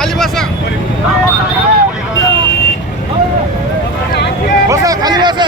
খালি বসা। বসা খালি বসা।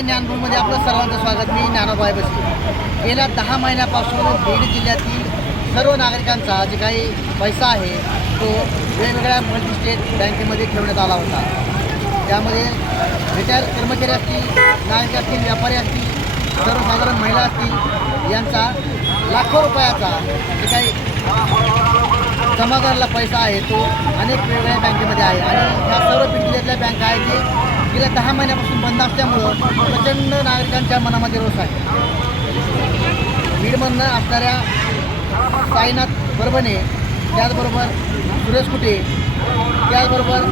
बीड ऑनलाईन ज्ञानभूमीमध्ये आपलं सर्वांचं स्वागत. मी ज्ञानोबाई बसतो. गेल्या दहा महिन्यापासून बीड जिल्ह्यातील सर्व नागरिकांचा जे काही पैसा आहे तो वेगवेगळ्या मल्टीस्टेट बँकेमध्ये ठेवण्यात आला होता. त्यामध्ये रिटायर कर्मचारी असतील नागरिक असतील व्यापारी असतील सर्वसाधारण महिला असतील यांचा लाखो रुपयाचा जे काही जमा पैसा आहे तो अनेक वेगवेगळ्या बँकेमध्ये आहे. आणि ह्या सर्व बीड जिल्ह्यातल्या बँका आहेत जे गेल्या दहा महिन्यापासून बंद असल्यामुळं प्रचंड नागरिकांच्या मनामध्ये रोष आहे. बीडमधनं असणाऱ्या साईनाथ परभणे त्याचबरोबर सुरेश कुटे त्याचबरोबर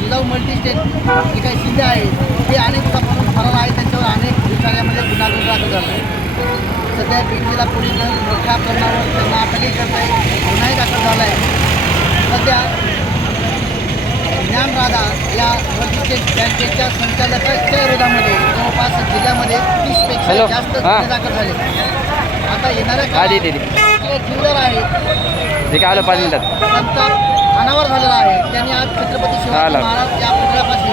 जिजाऊ मल्टीस्टेट जे काही शिंदे आहेत ते अनेक तपासून फरार आहेत त्यांच्यावर अनेक विचारामध्ये गुन्हा दाखल झाला आहे. सध्या बीड जिल्हा पोलिसांनी मोठ्या प्रमाणावर त्यांना अटकही करत आहे गुन्हाही दाखल झाला आहे सध्या ज्ञानराधा या मल्टीस्टेट बँकेच्या संचालकाच्या विरोधामध्ये जवळपास जिल्ह्यामध्ये तीसपेक्षा जास्त गुन्हे दाखल झाले. आता येणाऱ्या काळात जे डीलर आहेत ते काय आलं पाच मिनिटात. अनावर झालेला आहे. त्यांनी आज छत्रपती शिवाजी आलं. महाराज या पुतळ्यापाशी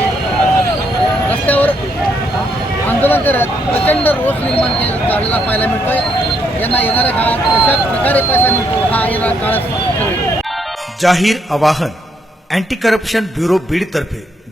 रस्त्यावर आंदोलन करत प्रचंड रोष निर्माण केला झालेला पाहायला मिळतोय. यांना येणाऱ्या काळात कशा प्रकारे पैसा मिळतो हा येणारा काळच जाहीर आवाहन अँटी करप्शन ब्युरो बीडतर्फे.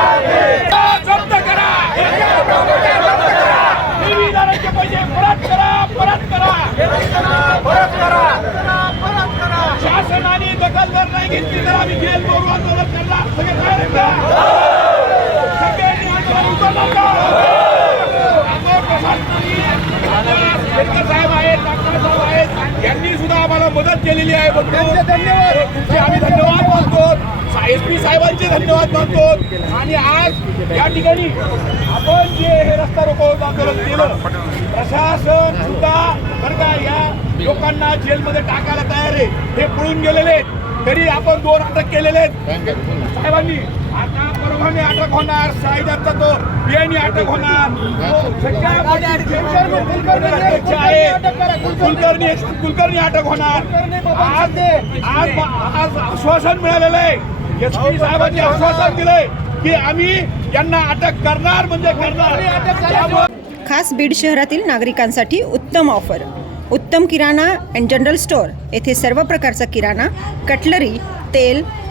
जप्त करा पैसे परत करा परत करा परत करा शासनाने दखल जर नाही घेतली तर आम्ही जेल आंदोलन करणार सगळे तयार आहेत का? सगळ्यांनी आंदोलन उतरणार का? आंदोलन प्रशासनाने शेतकर साहेब आहेत डॉक्टर साहेब आहेत यांनी सुद्धा आम्हाला मदत केलेली आहे म्हणतो. तुमचे आम्ही धन्यवाद. मानतो. एस पी साहेबांचे धन्यवाद मानतो. आणि आज या ठिकाणी आपण जे हे रस्ता रोको आंदोलन केलं प्रशासन सुद्धा बरं का या लोकांना जेलमध्ये टाकायला तयार आहे. हे पळून गेलेले आहेत. तरी आपण दोन अटक केलेले आहेत. साहेबांनी आता परवाने अटक होणार शाहिदांचा तो बियाणी अटक होणार. हो, कुलकर्णी कुलकर्णी अटक होणार. आज आज आज आश्वासन मिळालेलं आहे. एस पी साहेबांनी आश्वासन दिलंय की आम्ही यांना अटक करणार म्हणजे करणार. खास बीड शहरातील नागरिकांसाठी उत्तम ऑफर. उत्तम किराणा अँड जनरल स्टोअर. येथे सर्व प्रकारचा किराणा कटलरी तेल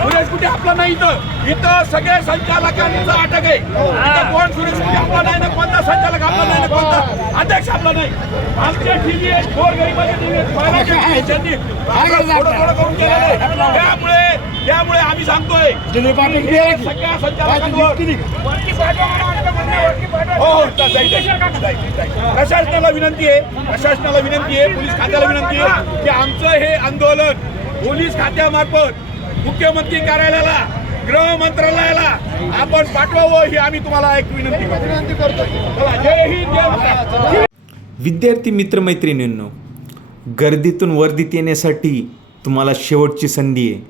सुरेश कुठे आपला नाही इथं इथं सगळ्या संचालकांचा अटक आहे इथं कोण सुरेश कुठे आपला नाही ना कोणता संचालक आपला नाही ना कोणता अध्यक्ष आपला नाही आमच्या ठिली आहेत गोर गरिबाच्या ठिली आहेत त्यांनी थोडं थोडं करून केलेलं आहे त्यामुळे त्यामुळे आम्ही सांगतोय सगळ्या संचालकांवर हो हो प्रशासनाला विनंती आहे प्रशासनाला विनंती आहे पोलीस खात्याला विनंती आहे की आमचं हे आंदोलन पोलीस खात्यामार्फत मुख्यमंत्री कार्यालयाला गृह मंत्रालयाला आपण पाठवावं ही आम्ही तुम्हाला एक विनंती करतो. विद्यार्थी मित्रमैत्रिणींनो गर्दीतून वर्दीत येण्यासाठी तुम्हाला शेवटची संधी आहे.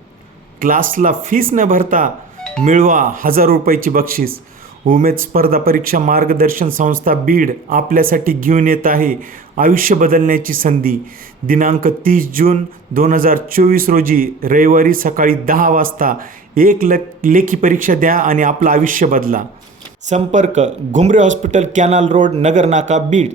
क्लासला फीस न भरता मिळवा हजार रुपयाची बक्षीस. उमेद स्पर्धा परीक्षा मार्गदर्शन संस्था बीड आपल्यासाठी घेऊन येत आहे. आयुष्य बदलण्याची संधी. दिनांक तीस जून दोन हजार चोवीस रोजी रविवारी सकाळी दहा वाजता एक ल लेखी परीक्षा द्या आणि आपलं आयुष्य बदला. संपर्क Ghumare hospital canal road Nagar नाका बीड.